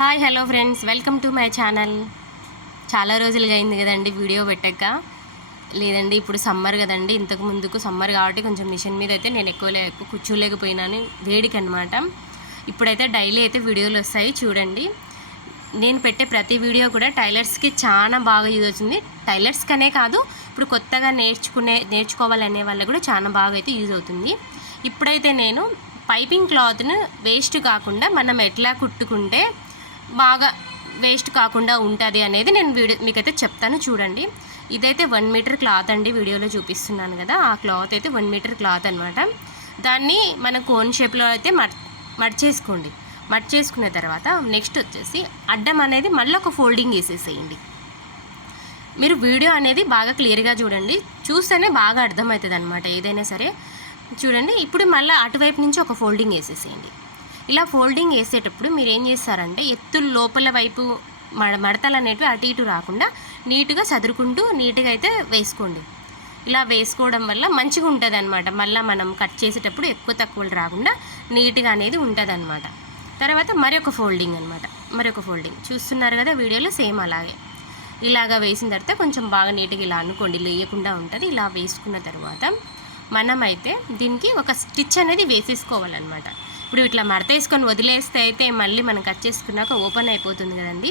Hi hello friends, welcome to my channel. చాలా రోజులుగా అయింది కదండి వీడియో పెట్టాక. లేదండి, ఇప్పుడు సమ్మర్ కదండి. ఇంతకు ముందుకు సమ్మర్ కాబట్టి కొంచెం మిషన్ మీద అయితే నేను ఎక్కువ కూర్చోలేకపోయినాను, వేడికి అనమాట. ఇప్పుడైతే డైలీ అయితే వీడియోలు వస్తాయి చూడండి. నేను పెట్టే ప్రతి వీడియో కూడా టైలర్స్కి చాలా బాగా యూజ్ అవుతుంది. టైలర్స్కనే కాదు, ఇప్పుడు కొత్తగా నేర్చుకోవాలనే వాళ్ళకి కూడా చాలా బాగా అయితే యూజ్ అవుతుంది. ఇప్పుడైతే నేను పైపింగ్ క్లాత్ను వేస్ట్ కాకుండా మనం ఎట్లా కుట్టుకుంటే బాగా వేస్ట్ కాకుండా ఉంటుంది అనేది నేను మీకైతే చెప్తాను చూడండి. ఇదైతే 1 మీటర్ క్లాత్ అండి, వీడియోలో చూపిస్తున్నాను కదా. ఆ క్లాత్ అయితే 1 మీటర్ క్లాత్ అనమాట. దాన్ని మన కోన్ షేప్లో అయితే మడిచేసుకోండి. మడిచేసుకున్న తర్వాత నెక్స్ట్ వచ్చేసి అడ్డం అనేది మళ్ళీ ఒక ఫోల్డింగ్ వేసేసేయండి. మీరు వీడియో అనేది బాగా క్లియర్గా చూడండి, చూస్తేనే బాగా అర్థమవుతుంది అనమాట ఏదైనా సరే. చూడండి, ఇప్పుడు మళ్ళీ అటువైపు నుంచి ఒక ఫోల్డింగ్ వేసేసేయండి. ఇలా ఫోల్డింగ్ వేసేటప్పుడు మీరు ఏం చేస్తారంటే ఎత్తులు లోపల వైపు మడతలు అనేటివి అటు ఇటు రాకుండా నీట్గా సదురుకుంటూ నీట్గా అయితే వేసుకోండి. ఇలా వేసుకోవడం వల్ల మంచిగా ఉంటుంది అనమాట. మళ్ళీ మనం కట్ చేసేటప్పుడు ఎక్కువ తక్కువలు రాకుండా నీట్గా అనేది ఉంటుంది అనమాట. తర్వాత మరొక ఫోల్డింగ్ అనమాట, మరొక ఫోల్డింగ్ చూస్తున్నారు కదా వీడియోలో, సేమ్ అలాగే ఇలాగా వేసిన తర్వాత కొంచెం బాగా నీట్గా ఇలా అనుకోండి, లేయకుండా ఉంటుంది. ఇలా వేసుకున్న తర్వాత మనమైతే దీనికి ఒక స్టిచ్ అనేది వేసేసుకోవాలన్నమాట. ఇప్పుడు ఇట్లా మడత వేసుకొని వదిలేస్తే అయితే మళ్ళీ మనం కట్ చేసుకున్నాక ఓపెన్ అయిపోతుంది కదండి.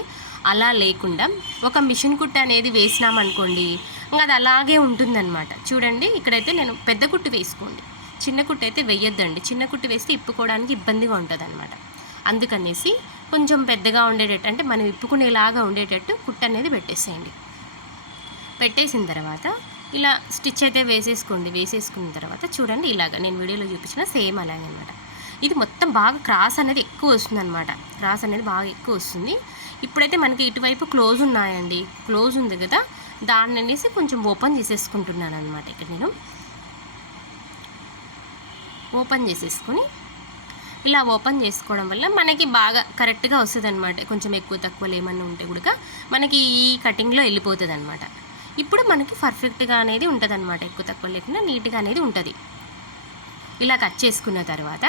అలా లేకుండా ఒక మిషన్ కుట్టు అనేది వేసినామనుకోండి, ఇంకా అది అలాగే ఉంటుందన్నమాట. చూడండి, ఇక్కడైతే నేను పెద్ద కుట్టు వేసుకోండి, చిన్న కుట్టు అయితే వేయొద్దండి. చిన్న కుట్టు వేస్తే ఇప్పుకోవడానికి ఇబ్బందిగా ఉంటుంది అనమాట. అందుకనేసి కొంచెం పెద్దగా ఉండేటట్టు, అంటే మనం ఇప్పుకునేలాగా ఉండేటట్టు కుట్టు అనేది పెట్టేసేయండి. పెట్టేసిన తర్వాత ఇలా స్టిచ్ అయితే వేసేసుకోండి. వేసేసుకున్న తర్వాత చూడండి, ఇలాగ నేను వీడియోలో చూపించిన సేమ్ అలాగే అనమాట. ఇది మొత్తం బాగా క్రాస్ అనేది ఎక్కువ వస్తుంది అనమాట. క్రాస్ అనేది బాగా ఎక్కువ వస్తుంది. ఇప్పుడైతే మనకి ఇటువైపు క్లోజ్ ఉన్నాయండి, క్లోజ్ ఉంది కదా, దాన్ని అనేసి కొంచెం ఓపెన్ చేసేసుకుంటున్నాను అనమాట. ఇక్కడ నేను ఓపెన్ చేసేసుకొని ఇలా ఓపెన్ చేసుకోవడం వల్ల మనకి బాగా కరెక్ట్గా వస్తుంది అనమాట. కొంచెం ఎక్కువ తక్కువలు ఏమన్నా ఉంటే కూడా మనకి ఈ కటింగ్లో వెళ్ళిపోతుంది అనమాట. ఇప్పుడు మనకి పర్ఫెక్ట్గా అనేది ఉంటుంది అనమాట, ఎక్కువ తక్కువ లేకుండా నీట్గా అనేది ఉంటుంది. ఇలా కట్ చేసుకున్న తర్వాత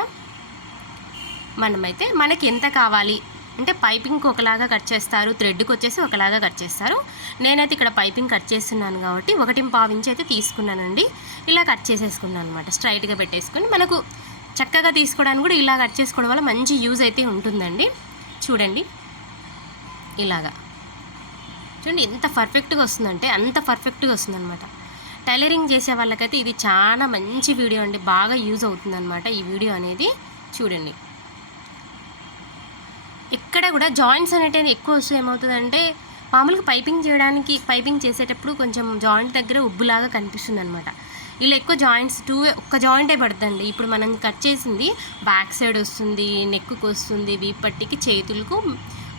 మనమైతే మనకి ఎంత కావాలి అంటే పైపింగ్కి ఒకలాగా కట్ చేస్తారు, థ్రెడ్కి వచ్చేసి ఒకలాగా కట్ చేస్తారు. నేనైతే ఇక్కడ పైపింగ్ కట్ చేస్తున్నాను కాబట్టి 1.5 ఇంచ్ అయితే తీసుకున్నానండి. ఇలా కట్ చేసేసుకున్నాను అనమాట, స్ట్రైట్గా పెట్టేసుకొని. మనకు చక్కగా తీసుకోవడానికి కూడా ఇలా కట్ చేసుకోవడం వల్ల మంచి యూజ్ అయితే ఉంటుందండి. చూడండి, ఇలాగా చూడండి ఎంత పర్ఫెక్ట్గా వస్తుందంటే అంత పర్ఫెక్ట్గా వస్తుందన్నమాట. టైలరింగ్ చేసే వాళ్ళకైతే ఇది చాలా మంచి వీడియో అండి, బాగా యూజ్ అవుతుందన్నమాట ఈ వీడియో అనేది. చూడండి, ఎక్కడ కూడా జాయింట్స్ అనేటివి ఎక్కువ వస్తూ ఏమవుతుందంటే మామూలుగా పైపింగ్ చేసేటప్పుడు కొంచెం జాయింట్ దగ్గర ఉబ్బులాగా కనిపిస్తుంది అనమాట. ఇలా ఎక్కువ జాయింట్స్ ఒక్క జాయింటే పడుతుంది. ఇప్పుడు మనం కట్ చేసింది బ్యాక్ సైడ్ వస్తుంది, నెక్కు వస్తుంది, వీపట్టికి, చేతులకు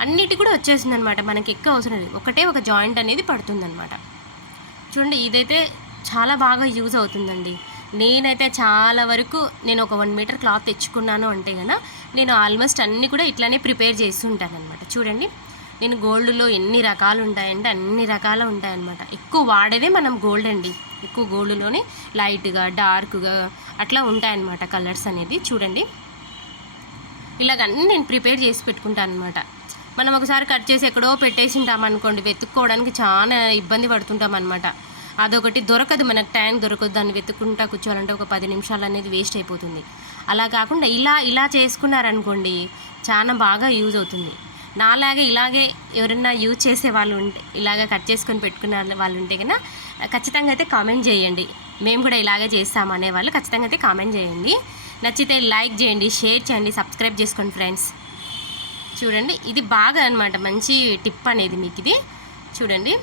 అన్నిటి కూడా వచ్చేస్తుంది అనమాట. మనకి ఎక్కువ అవసరం లేదు, ఒకటే ఒక జాయింట్ అనేది పడుతుంది అనమాట. చూడండి, ఇదైతే చాలా బాగా యూజ్ అవుతుందండి. నేనైతే చాలా వరకు నేను ఒక 1 మీటర్ క్లాత్ తెచ్చుకున్నాను అంటే కనుక నేను ఆల్మోస్ట్ అన్నీ కూడా ఇట్లానే ప్రిపేర్ చేస్తుంటాను అనమాట. చూడండి, నేను గోల్డ్లో ఎన్ని రకాలు ఉంటాయంటే అన్ని రకాలు ఉంటాయన్నమాట. ఎక్కువ వాడేదే మనం గోల్డ్ అండి. ఎక్కువ గోల్డ్లోనే లైట్గా, డార్క్గా అట్లా ఉంటాయన్నమాట కలర్స్ అనేది. చూడండి, ఇలాగన్నీ నేను ప్రిపేర్ చేసి పెట్టుకుంటాను అనమాట. మనం ఒకసారి కట్ చేసి ఎక్కడో పెట్టేసి ఉంటాం అనుకోండి, వెతుక్కోవడానికి చాలా ఇబ్బంది పడుతుంటాం అనమాట. అదొకటి దొరకదు, మనకు టైం దొరకదు. దాన్ని వెతుక్కుంటా కూర్చోవాలంటే ఒక 10 నిమిషాలు అనేది వేస్ట్ అయిపోతుంది. అలా కాకుండా ఇలా చేసుకున్నారనుకోండి చాలా బాగా యూజ్ అవుతుంది. నాలాగే ఇలాగే ఎవరైనా యూజ్ చేసే వాళ్ళు ఉంటే, ఇలాగ కట్ చేసుకొని పెట్టుకున్న వాళ్ళు ఉంటే కన్నా ఖచ్చితంగా అయితే కామెంట్ చేయండి. మేము కూడా ఇలాగే చేస్తాము అనే వాళ్ళు ఖచ్చితంగా అయితే కామెంట్ చేయండి. నచ్చితే లైక్ చేయండి, షేర్ చేయండి, సబ్స్క్రైబ్ చేసుకోండి ఫ్రెండ్స్. చూడండి, ఇది బాగా అనమాట మంచి టిప్ అనేది మీకు ఇది. చూడండి,